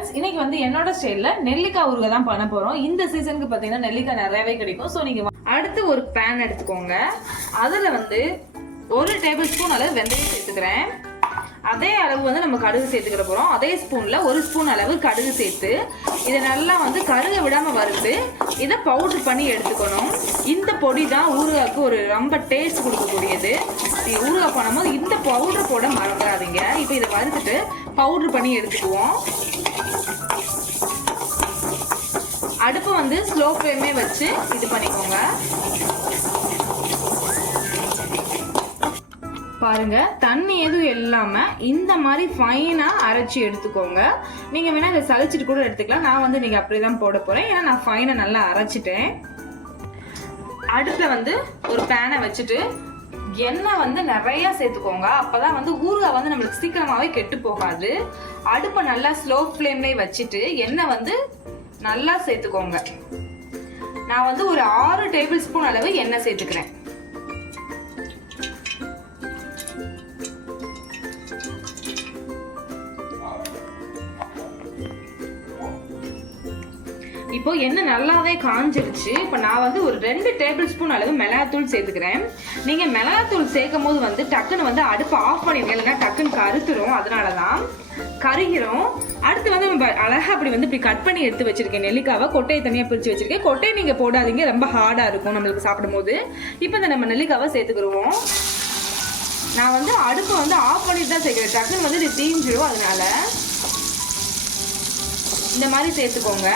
Friends, இன்னைக்கு வந்து என்னோட ஸ்டைல்ல நெல்லிக்காய் ஊறுகாய் தான் பண்ண போறோம். இந்த சீசனுக்கு பாத்தீங்கன்னா நெல்லிக்காய் நிறையவே கிடைக்கும். ஸோ நீங்க அடுத்து ஒரு பேன் எடுத்துக்கோங்க. அதுல வந்து 1 டேபிள் ஸ்பூன் அளவு வெந்தயம் சேர்த்துக்கிறேன். அதே அளவு வந்து நம்ம கடுகு சேர்த்துக்கிற போறோம். அதே ஸ்பூன்ல 1 ஸ்பூன் அளவு கடுகு சேர்த்து இதை நல்லா வந்து கருக விடாம வறுத்து இதை பவுடர் பண்ணி எடுத்துக்கணும். இந்த பொடி தான் ஊறுகாய்க்கு ஒரு ரொம்ப டேஸ்ட் கொடுக்கக்கூடியது. நீங்க ஊறுகாய் பண்ணும்போது இந்த பவுடர் போட மறந்துடாதீங்க. இப்போ இதை வறுத்துட்டு பவுடர் பண்ணி எடுத்துக்குவோம். அடுப்பு வந்து ஸ்லோ ஃப்ளேமே வச்சு இது பண்ணிக்கோங்க. பாருங்க, தண்ணி எதுவும் இல்லாம இந்த மாதிரி ஃபைனா அரைச்சி எடுத்துக்கோங்க. நீங்க வேணா இதை சலிச்சிட்டு கூட எடுத்துக்கலாம். நான் வந்து நீங்க அப்படிதான் போட போறேன், ஏன்னா நான் ஃபைனா நல்லா அரைச்சிட்டேன். அடுப்புல வந்து ஒரு பேனை வச்சுட்டு எண்ணெய் வந்து நிறைய சேர்த்துக்கோங்க. அப்பதான் வந்து ஊறுகாய் வந்து நம்மளுக்கு சீக்கிரமாவே கெட்டு போகாது. அடுப்பை நல்லா ஸ்லோ ஃப்ளேம்ல வச்சுட்டு எண்ணெய் வந்து நல்லா சேர்த்துக்கோங்க. நான் வந்து ஒரு 6 டேபிள் ஸ்பூன் அளவு எண்ணெய் சேர்த்துக்கிறேன். இப்போ எண்ணெய் நல்லாவே காஞ்சிருச்சு. இப்போ நான் வந்து ஒரு 2 டேபிள் ஸ்பூன் அளவு மிளகாத்தூள் சேர்த்துக்கிறேன். நீங்க மிளகாத்தூள் சேர்க்கும் போது வந்து டக்குன்னு வந்து அடுப்பு ஆஃப் பண்ணிடுங்க, இல்லைன்னா டக்குன்னு கருத்துரும். அதனாலதான் கருகிறோம். அடுத்து வந்து நம்ம அழகா அப்படி வந்து இப்படி கட் பண்ணி எடுத்து வச்சிருக்கேன். நெல்லிக்காவை கொட்டையை தனியா பிரிச்சு வச்சிருக்கேன். கொட்டையை நீங்க போடாதீங்க, ரொம்ப ஹார்டா இருக்கும் நம்மளுக்கு சாப்பிடும் போது. இப்போ இந்த நம்ம நெல்லிக்காவை சேர்த்துக்கிடுவோம். நான் வந்து அடுப்பை வந்து ஆஃப் பண்ணிட்டு தான் சேர்க்கிறேன், டக்குன்னு வந்து இது தீஞ்சிடும். அதனால இந்த மாதிரி சேர்த்துக்கோங்க.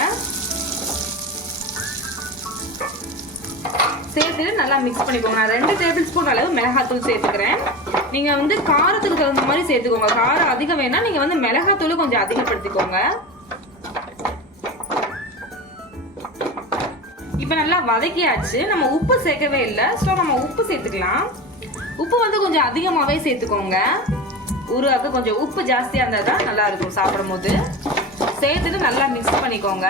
சேர்த்துட்டு நல்லா மிக்ஸ் பண்ணிக்கோங்க. நான் 2 டேபிள் ஸ்பூன் அளவு மிளகாத்தூள் சேர்த்துக்கிறேன். நீங்க வந்து காரத்துக்கு தகுந்த மாதிரி சேர்த்துக்கோங்க. காரம் அதிகம் வேணா நீங்க வந்து மிளகாத்தூள் கொஞ்சம் அதிகப்படுத்திக்கோங்க. இப்ப நல்லா வதக்கியாச்சு. நம்ம உப்பு சேர்க்கவே இல்லை, ஸோ நம்ம உப்பு சேர்த்துக்கலாம். உப்பு வந்து கொஞ்சம் அதிகமாவே சேர்த்துக்கோங்க. ஊறுகாய்க்கு கொஞ்சம் உப்பு ஜாஸ்தியா இருந்தா தான் நல்லா இருக்கும் சாப்பிடும் போது. சேர்த்துட்டு நல்லா மிக்ஸ் பண்ணிக்கோங்க.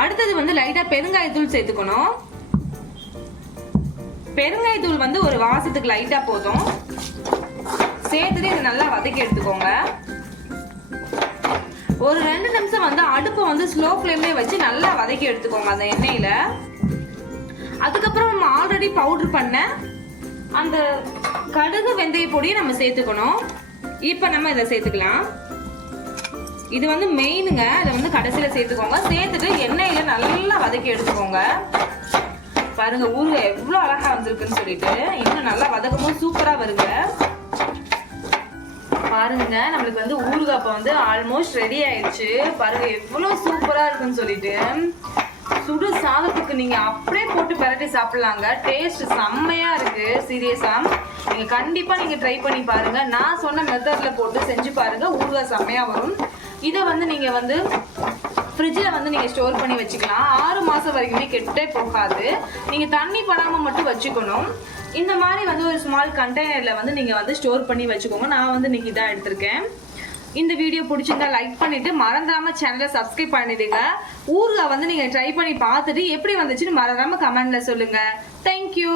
அடுத்தது வந்து லைட்டா பெருங்காயத்தூள் சேர்த்துக்கணும். பெருங்காயத்தூள் வந்து ஒரு வாசத்துக்கு லைட்டா போதும். சேர்த்துட்டு இதை நல்லா வதக்கி எடுத்துக்கோங்க. ஒரு 2 நிமிஷம் வந்து அடுப்பை வந்து ஸ்லோ ஃப்ளேம்லயே வச்சு நல்லா வதக்கி எடுத்துக்கோங்க அந்த எண்ணெயில. அதுக்கப்புறம் நம்ம ஆல்ரெடி பவுடர் பண்ண அந்த கடுகு வெந்தய பொடியை நம்ம சேர்த்துக்கணும். இப்ப நம்ம இதை சேர்த்துக்கலாம். இது வந்து மெயினுங்க, இதை வந்து கடைசியில சேர்த்துக்கோங்க. சேர்த்துட்டு எண்ணெயில நல்லா வதக்கி எடுத்துக்கோங்க. பாருங்க ஊறுகாய் எவ்வளவு அழகா வந்திருக்குன்னு சொல்லிட்டு. இன்னும் நல்லா வதக்கும் போது சூப்பரா வருங்க. பாருங்க, நம்மளுக்கு வந்து ஊறுகாய் வந்து ஆல்மோஸ்ட் ரெடி ஆயிடுச்சு. பாருங்க எவ்வளவு சூப்பரா இருக்குன்னு சொல்லிட்டு. சுடு சாதத்துக்கு நீங்க அப்படியே போட்டு பரட்டி சாப்பிடலாங்க. டேஸ்ட் செம்மையா இருக்கு. சீரியஸா நீங்க கண்டிப்பா நீங்க ட்ரை பண்ணி பாருங்க. நான் சொன்ன மெத்தட்ல போட்டு செஞ்சு பாருங்க, ஊறுகாய் செம்மையா வரும். இதை வந்து நீங்க வந்து ஃப்ரிட்ஜில் வந்து நீங்க ஸ்டோர் பண்ணி வச்சுக்கலாம். 6 மாசம் வரைக்குமே கெட்டே போகாது. நீங்க தண்ணி படாம மட்டும் வச்சுக்கணும். இந்த மாதிரி வந்து ஒரு ஸ்மால் கண்டெய்னர்ல வந்து நீங்க வந்து ஸ்டோர் பண்ணி வச்சுக்கோங்க. நான் வந்து இன்னைக்கு இதான் எடுத்திருக்கேன். இந்த வீடியோ பிடிச்சிருந்தா லைக் பண்ணிட்டு மறந்துடாம சேனலை சப்ஸ்கிரைப் பண்ணிடுங்க. ஊறுகாய் வந்து நீங்க ட்ரை பண்ணி பார்த்துட்டு எப்படி வந்துச்சுன்னு மறந்துடாம கமெண்ட்ல சொல்லுங்க. தேங்க்யூ.